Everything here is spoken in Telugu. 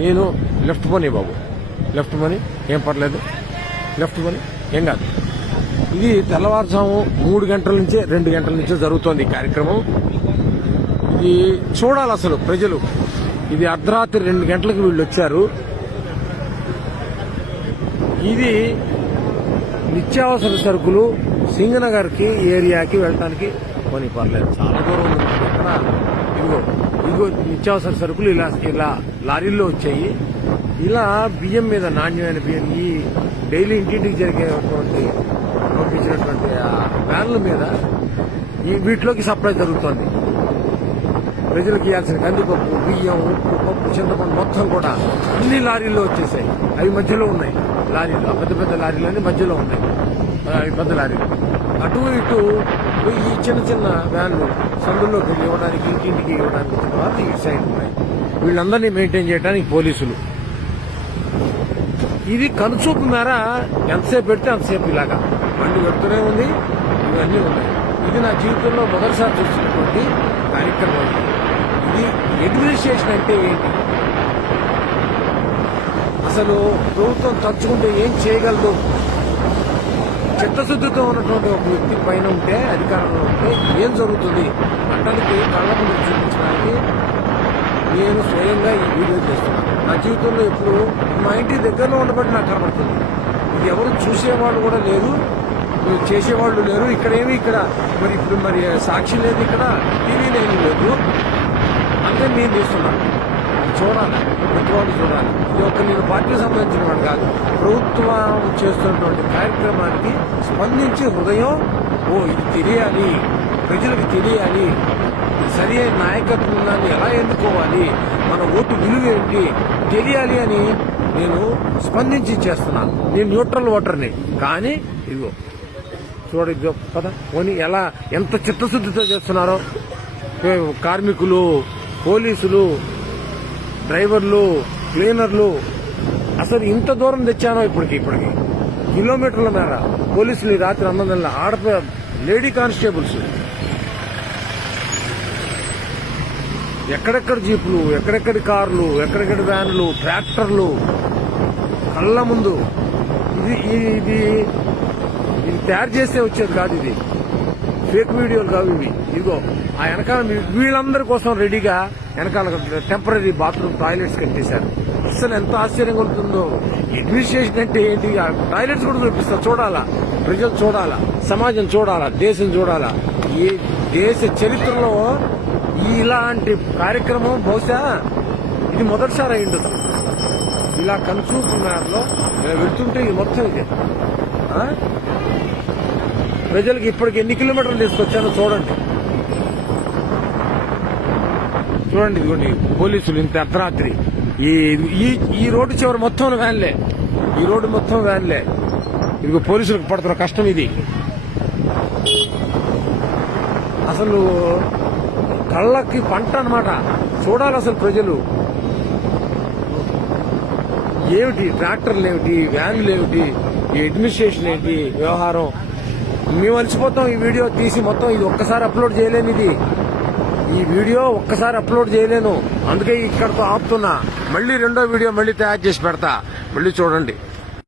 నేను లెఫ్ట్ పోనీ బాబు, లెఫ్ట్ పోనీ, ఏం పర్లేదు, లెఫ్ట్ పోనీ, ఏం కాదు. ఇది తెల్లవారుజాము 3 గంటల నుంచే 2 గంటల నుంచే జరుగుతోంది ఈ కార్యక్రమం. ఇది చూడాలి అసలు ప్రజలు. ఇది అర్ధరాత్రి 2 గంటలకు వీళ్ళు వచ్చారు. ఇది నిత్యావసర సరుకులు సింగనగర్కి ఏరియాకి వెళ్ళడానికి కొని పర్లేదు, చాలా దూరం ఉంది. ఇక్కడ ఇదిగో నిత్యావసర సరుకులు ఇలా లారీల్లో వచ్చాయి. ఇలా బియ్యం మీద, నాణ్యమైన బియ్యం, ఈ డైలీ ఇంటింటికి జరిగేటువంటి పంపించినటువంటి వ్యాన్ల మీద వీటిలోకి సప్లై జరుగుతోంది. ప్రజలకు ఇవ్వాల్సిన కందిపప్పు, బియ్యం, ఉప్పు, పప్పు, చింతపండు మొత్తం కూడా అన్ని లారీల్లో వచ్చేసాయి. అవి మధ్యలో ఉన్నాయి లారీలు, పెద్ద పెద్ద లారీలు మధ్యలో ఉన్నాయి. అవి పెద్ద లారీలు అటు ఇటు ఈ చిన్న చిన్న వ్యాన్లు సందుల్లోకి వెళ్ళి ఇవ్వడానికి, ఇంటింటికి ఇవ్వడానికి తర్వాత ఈ సైడ్ ఉన్నాయి. వీళ్ళందరినీ మెయింటైన్ చేయడానికి పోలీసులు. ఇది కనుచూపు మేర ఎంతసేపు పెడితే అంతసేపు ఇలాగా బండి పెడుతూనే ఉంది. ఇవన్నీ ఉన్నాయి. ఇది నా జీవితంలో మొదటిసారి చూసినటువంటి కార్యక్రమం. ఇది అడ్మినిస్ట్రేషన్ అంటే ఏంటి, అసలు ప్రభుత్వం తలుచుకుంటే ఏం చేయగలదు? చిత్తశుద్ధితో ఉన్నటువంటి ఒక వ్యక్తి పైన ఉంటే, అధికారంలో ఉంటే ఏం జరుగుతుంది అతనికి కళ్ళ ముందు చూపించడానికి నేను స్వయంగా ఈ వీడియో చేస్తున్నాను. నా జీవితంలో ఎప్పుడు మా ఇంటి దగ్గరలో ఉండబట్టి నాకు కనబడుతుంది. ఇది ఎవరు చూసేవాళ్ళు కూడా లేరు, చేసేవాళ్ళు లేరు. ఇక్కడ మరి సాక్షి లేదు, ఇక్కడ టీవీ లేదు. అంటే నేను చేస్తున్నాను. చూడాలి, ప్రతివాడు చూడాలి. ఇది ఒక నేను పార్టీకి సంబంధించిన వాడు కాదు. ప్రభుత్వం చేస్తున్నటువంటి కార్యక్రమానికి స్పందించి హృదయం, ఇది తెలియాలి, ప్రజలకు తెలియాలి, సరి అయిన నాయకత్వాన్ని ఎలా ఎన్నుకోవాలి, మన ఓటు విలువ ఏంటి తెలియాలి అని నేను స్పందించి చేస్తున్నాను. నేను న్యూట్రల్ ఓటర్ని. కానీ ఇదిగో చూడ కదా పోనీ ఎలా ఎంత చిత్తశుద్ధితో చేస్తున్నారో కార్మికులు, పోలీసులు, డ్రైవర్లు, క్లీనర్లు. అసలు ఇంత దూరం తెచ్చానో ఇప్పటికి కిలోమీటర్ల మేర పోలీసులు ఈ రాత్రి 9 లేడీ కానిస్టేబుల్స్, ఎక్కడెక్కడ జీపులు, ఎక్కడెక్కడి కార్లు, ఎక్కడెక్కడి వ్యాన్లు, ట్రాక్టర్లు కళ్ళ ముందు. ఇది తయారు చేస్తే వచ్చేది కాదు. ఇది ఫేక్ వీడియోలు కావు ఇవి. ఇదిగో ఆ వెనకాల వీళ్ళందరి కోసం రెడీగా వెనకాల టెంపరీ బాత్రూమ్ టాయిలెట్స్ కట్టేశారు. అసలు ఎంత ఆశ్చర్యంగా ఉంటుందో. అడ్మినిస్ట్రేషన్ అంటే ఏంటి? టాయిలెట్స్ కూడా చూపిస్తా. చూడాలా, ప్రజలు చూడాలా, సమాజం చూడాలా, దేశం చూడాలా. ఈ దేశ చరిత్రలో ఇలాంటి కార్యక్రమం బహుశా ఇది మొదటిసారి అయి ఉండదు. ఇలా కన్సూపు మేరలో వెళ్తుంటే ఇది మొత్తం ఇదే. ప్రజలకు ఇప్పటికి ఎన్ని కిలోమీటర్లు తీసుకొచ్చానో చూడండి. ఇదిగోండి పోలీసులు ఇంత అర్ధరాత్రి ఈ రోడ్డు చివరి మొత్తం వ్యాన్లే, ఈ రోడ్డు మొత్తం వ్యాన్లే. ఇదిగో పోలీసులకు పడుతున్న కష్టం ఇది. అసలు కళ్ళకి పంట అన్నమాట. చూడాలి అసలు ప్రజలు. ఏమిటి ట్రాక్టర్లు, ఏమిటి వ్యాన్లు, ఏమిటి ఈ అడ్మినిస్ట్రేషన్, ఏంటి వ్యవహారం. మేము అలసిపోతాం ఈ వీడియో తీసి మొత్తం. ఇది ఒక్కసారి అప్లోడ్ చేయలేను. ఈ వీడియో ఒక్కసారి అప్లోడ్ చేయలేను. అందుకే ఇక్కడతో ఆపుతున్నా. మళ్ళీ రెండో వీడియో మళ్ళీ తయారు చేసి పెడతా. మళ్ళీ చూడండి.